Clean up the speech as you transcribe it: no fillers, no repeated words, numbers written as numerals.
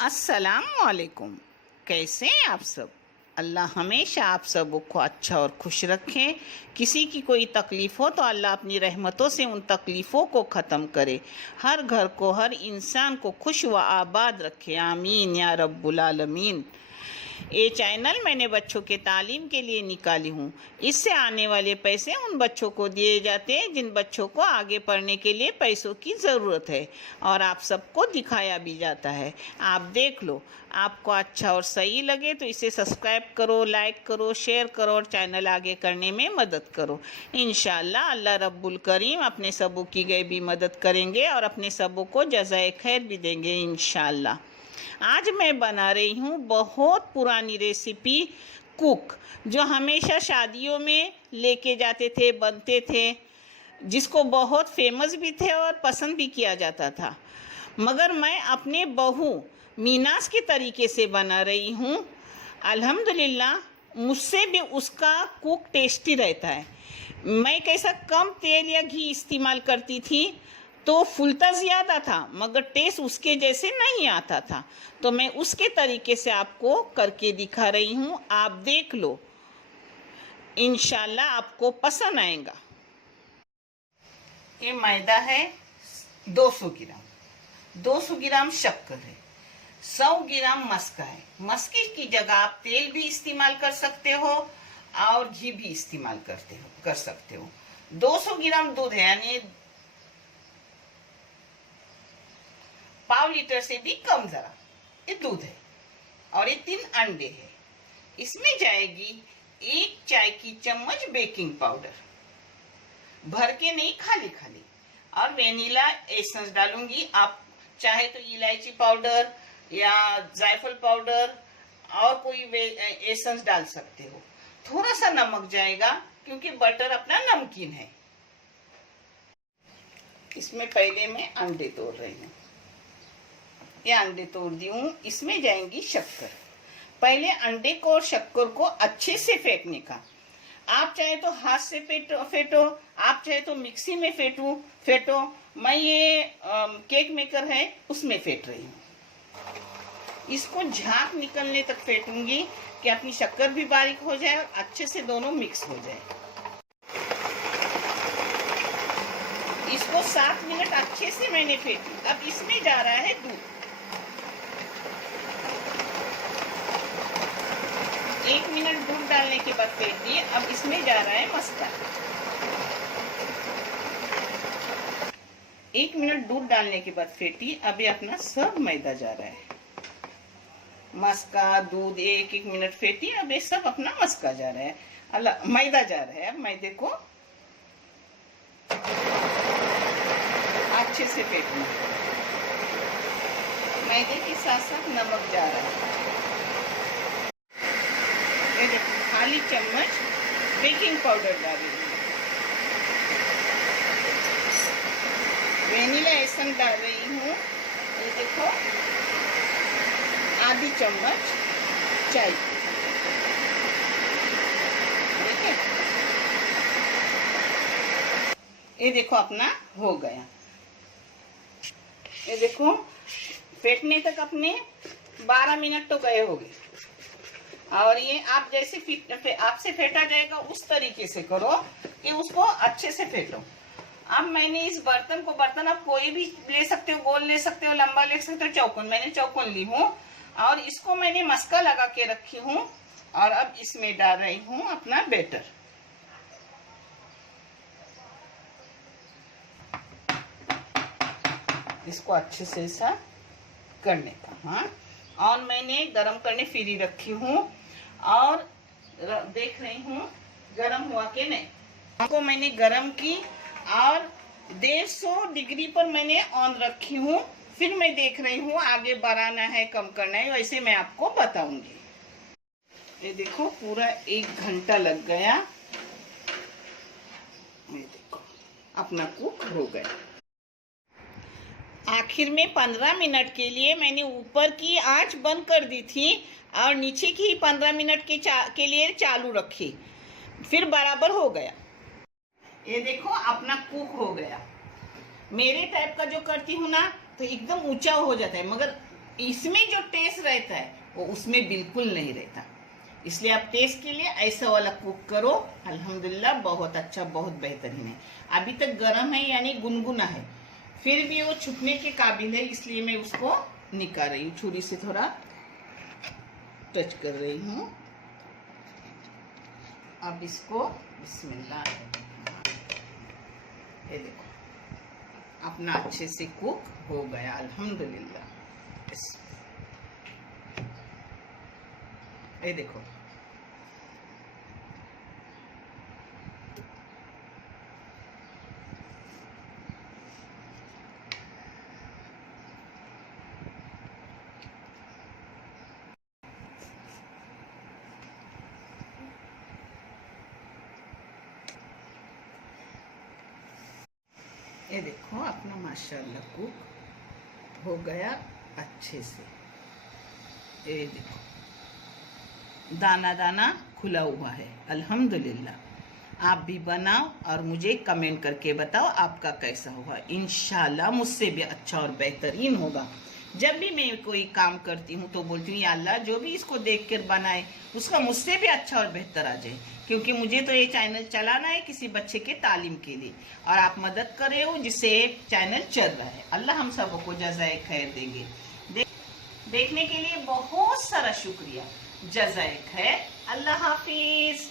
अस्सलाम वालेकुम। कैसे हैं आप सब? अल्लाह हमेशा आप सबों को अच्छा और खुश रखें। किसी की कोई तकलीफ़ हो तो अल्लाह अपनी रहमतों से उन तकलीफ़ों को ख़त्म करे। हर घर को, हर इंसान को खुश व आबाद रखे। आमीन या रब्बुल आलमीन। ये चैनल मैंने बच्चों के तालीम के लिए निकाली हूँ। इससे आने वाले पैसे उन बच्चों को दिए जाते हैं जिन बच्चों को आगे पढ़ने के लिए पैसों की ज़रूरत है, और आप सबको दिखाया भी जाता है। आप देख लो, आपको अच्छा और सही लगे तो इसे सब्सक्राइब करो, लाइक करो, शेयर करो और चैनल आगे करने में मदद करो। इंशाअल्लाह अल्लाह रब्बुल करीम अपने सबों की गई भी मदद करेंगे और अपने सबों को जज़ाए खैर भी देंगे इंशाअल्लाह। आज मैं बना रही हूँ बहुत पुरानी रेसिपी कुक, जो हमेशा शादियों में लेके जाते थे, बनते थे, जिसको बहुत फेमस भी थे और पसंद भी किया जाता था। मगर मैं अपने बहू मीनास के तरीके से बना रही हूँ। अल्हम्दुलिल्लाह मुझसे भी उसका कुक टेस्टी रहता है। मैं कैसा कम तेल या घी इस्तेमाल करती थी तो फूलता ज़्यादा था, मगर टेस्ट उसके जैसे नहीं आता था। तो मैं उसके तरीके से आपको करके दिखा रही हूँ। आप देख लो, इंशाल्लाह आपको पसंद आएगा। ये मैदा है 200 ग्राम, 200 ग्राम शक्कर है, 100 ग्राम मस्का है। मस्के की जगह आप तेल भी इस्तेमाल कर सकते हो और घी भी इस्तेमाल कर सकते हो। 200 ग्राम दूध है, यानी पाव लीटर से भी कम जरा ये दूध है, और ये 3 अंडे है। इसमें जाएगी 1 चाय की चम्मच बेकिंग पाउडर, भर के नहीं, खाली खाली। और वेनिला एसेंस डालूंगी। आप चाहे तो इलायची पाउडर या जायफल पाउडर और कोई एसेंस डाल सकते हो। थोड़ा सा नमक जाएगा क्योंकि बटर अपना नमकीन है। इसमें पहले मैं अंडे तोड़ रही हूँ। ये अंडे तोड़ दी हूँ। इसमें जाएंगी शक्कर। पहले अंडे को और शक्कर को अच्छे से फेंटने का। आप चाहे तो हाथ से फेंटो, आप चाहे तो मिक्सी में फेंटो। मैं ये केक मेकर है उसमें फेंट रही हूँ। इसको झाग निकलने तक फेंटूंगी कि अपनी शक्कर भी बारीक हो जाए और अच्छे से दोनों मिक्स हो जाए। इसको 7 मिनट अच्छे से मैंने फेंटी। अब इसमें जा रहा है दूध। 1 मिनट दूध डालने के बाद फेंट दिए। अब इसमें जा रहा है मस्का। 1 मिनट दूध डालने के बाद फेंटी। अभी अपना सब मैदा जा रहा है। मस्का, दूध 1-1 मिनट फेंटी। अब ये सब अपना मस्का जा रहा है, मैदा जा रहा है। अब मैदे को अच्छे से फेंटना। मैदे के साथ साथ नमक जा रहा है। ये देखो, खाली चम्मच बेकिंग पाउडर डाली, वेनिला एसेंस डाल रही हूँ। ये देखो, आधी चम्मच चाय। ठीक है, ये देखो अपना हो गया। ये देखो, फेंटने तक अपने 12 मिनट तो गए होंगे। और ये आप जैसे आपसे फेंटा जाएगा उस तरीके से करो कि उसको अच्छे से फेंटो। अब मैंने इस बर्तन आप कोई भी ले सकते हो, गोल ले सकते हो, लंबा ले सकते हो, चौकोन। मैंने चौकोन ली हूँ और इसको मैंने मस्का लगा के रखी हूँ। और अब इसमें डाल रही हूँ अपना बैटर। इसको अच्छे से ऐसा करने का। हाँ, और मैंने गरम करने फ्री रखी हूँ और देख रही हूँ गरम हुआ कि नहीं। इसको मैंने गरम की और 150 डिग्री पर मैंने ऑन रखी हूँ। फिर मैं देख रही हूँ आगे बढ़ाना है, कम करना है, वैसे मैं आपको बताऊंगी। ये देखो, पूरा 1 घंटा लग गया। ये देखो अपना कुक हो गया। आखिर में 15 मिनट के लिए मैंने ऊपर की आंच बंद कर दी थी और नीचे की 15 मिनट के लिए चालू रखी। फिर बराबर हो गया। ये देखो अपना कुक हो गया। मेरे टाइप का जो करती हूँ ना तो एकदम ऊंचा हो जाता है, मगर इसमें जो टेस्ट रहता है वो उसमें बिल्कुल नहीं रहता। इसलिए आप टेस्ट के लिए ऐसा वाला कुक करो। अल्हम्दुलिल्लाह बहुत अच्छा, बहुत बेहतरीन है। अभी तक गर्म है यानी गुनगुना है, फिर भी वो छुपने के काबिल है, इसलिए मैं उसको निकाल रही हूँ। छुरी से थोड़ा टच कर रही हूँ। अब इसको बिस्मिल्लाह, ये देखो अपना अच्छे से कुक हो गया अल्हम्दुलिल्लाह। ये देखो ये देखो अपना माशाल्लाह कुक हो गया अच्छे से। ये देखो दाना दाना खुला हुआ है अल्हम्दुलिल्लाह। आप भी बनाओ और मुझे कमेंट करके बताओ आपका कैसा हुआ। इंशाल्लाह मुझसे भी अच्छा और बेहतरीन होगा। जब भी मैं कोई काम करती हूँ तो बोलती हूँ या अल्लाह जो भी इसको देख कर बनाए उसका मुझसे भी अच्छा और बेहतर आ जाए, क्योंकि मुझे तो ये चैनल चलाना है किसी बच्चे के तालीम के लिए, और आप मदद कर रहे हो जिससे चैनल चल रहा है। अल्लाह हम सबको जज़ाए खैर देंगे। देखने के लिए बहुत सारा शुक्रिया। जज़ाए खैर। अल्लाह हाफिज।